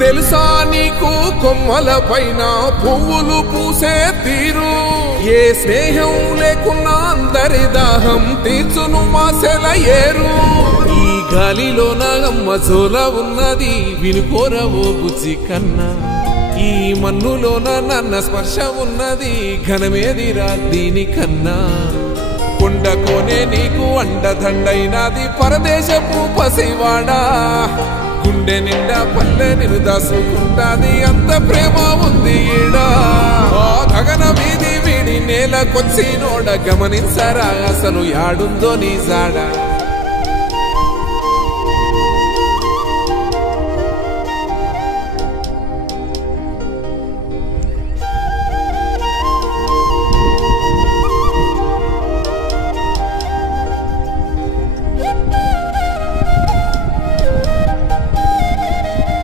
తెలుసా నీకు కొమ్మల పైన పువ్వులు పూసే తీరు ఏ స్నేహం లేకున్నా అందరి దాహం తీర్చును మాసెల ఏరు ఈ గాలిలోన అమ్మ జోల ఉన్నది వినుకోరవో బుజ్జి కన్నా ఈ మన్నులోన నన్న స్పర్శ ఉన్నది ఘనమేదిరా దీనికన్నా కొండకోనే నీకు అండదండైనది పరదేశపు పసివాడా గుండె నిండా పల్లె నిన్ను దాసుకుంటాది అంత ప్రేమ ఉంది ఈడా గగన వీధి వీడి నేలకొచ్చి నోడ గమనించరా అసలు యాడుందో నీ జాడ